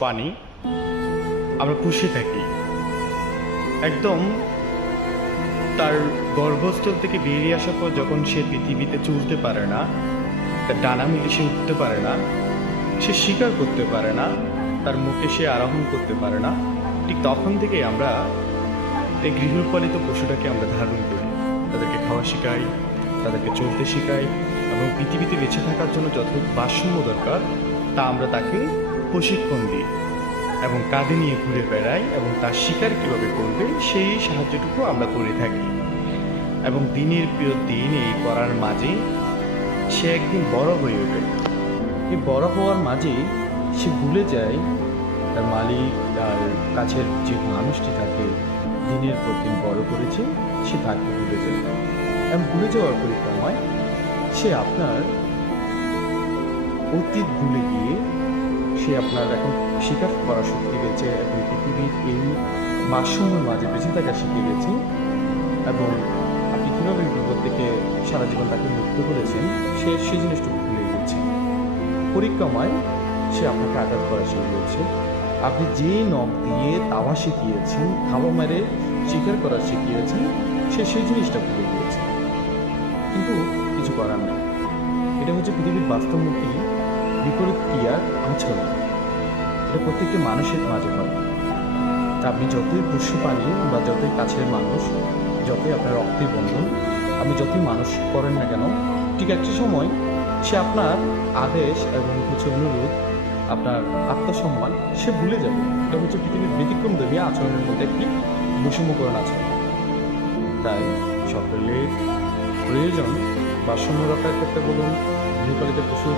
প্রাণী আমরা পুষে থাকি, একদম তার গর্ভস্থল থেকে বেরিয়ে আসার পর যখন সে পৃথিবীতে চলতে পারে না, তার ডানা মেলে সে উঠতে পারে না, সে শিকার করতে পারে না, তার মুখে সে আরোহণ করতে পারে না, ঠিক তখন থেকেই আমরা এই গৃহপালিত পশুটাকে আমরা ধারণ করি, তাদেরকে খাওয়া শেখাই, তাদেরকে চলতে শেখাই এবং পৃথিবীতে বেঁচে থাকার জন্য যতটুকু ভারসাম্য দরকার তা আমরা তাকে প্রশিক্ষণ দিই এবং কাঁধে নিয়ে ঘুরে বেড়াই এবং তার শিকার কীভাবে করবে সেই সাহায্যটুকু আমরা করে থাকি। এবং দিনের প্রিয় দিন এই করার মাঝে সে একদিন বড় হয়ে ওঠে। এই বড় হওয়ার মাঝে সে ভুলে যায় তার মালিক, তার কাছের যে মানুষটি তাকে দিনের পর দিন বড় করেছে সে তাকে ভুলে যায় এবং ভুলে যাওয়ার পরিক্রমায় সে আপনার অতীত ভুলে গিয়ে সে আপনার এখন শিকার করা শিখে গেছে এবং পৃথিবীর এই ভারসাম্যের মাঝে বেঁচে থাকা শিখে গেছে এবং আপনি কীভাবে বিপদ থেকে সারা জীবন তাকে মুক্ত করেছেন সে সেই জিনিসটুকু ভুলে গেছে। পরিক্রমায় সে আপনাকে আঘাত করা শিখে গেছে, আপনি যে নখ দিয়ে তাওয়া শিখিয়েছেন, থাবা মেরে শিকার করা শিখিয়েছেন, সে সেই জিনিসটা ভুলে গিয়েছে। কিন্তু কিছু করার নেই, এটা হচ্ছে পৃথিবীর বাস্তবমুখী বিপরীত ক্রিয়ার আচরণ। এটা প্রত্যেকটি মানুষের মাঝে হয়। আপনি যতই পশু প্রাণী বা যতই কাছের মানুষ, যতই আপনার রক্তের বন্ধন, আপনি যতই মানুষ করেন না কেন, ঠিক একটা সময় সে আপনার আদেশ এবং কিছু অনুরোধ, আপনার আত্মসম্মান সে ভুলে যাবে। এটা হচ্ছে পৃথিবীর ব্যতিক্রমধর্মী আচরণের মধ্যে একটি বৈষম্যকরণ আচরণ। তাই সকলের প্রয়োজন ভারসাম্য রক্ষার ক্ষেত্রে বলুন, গৃহপালিত পশু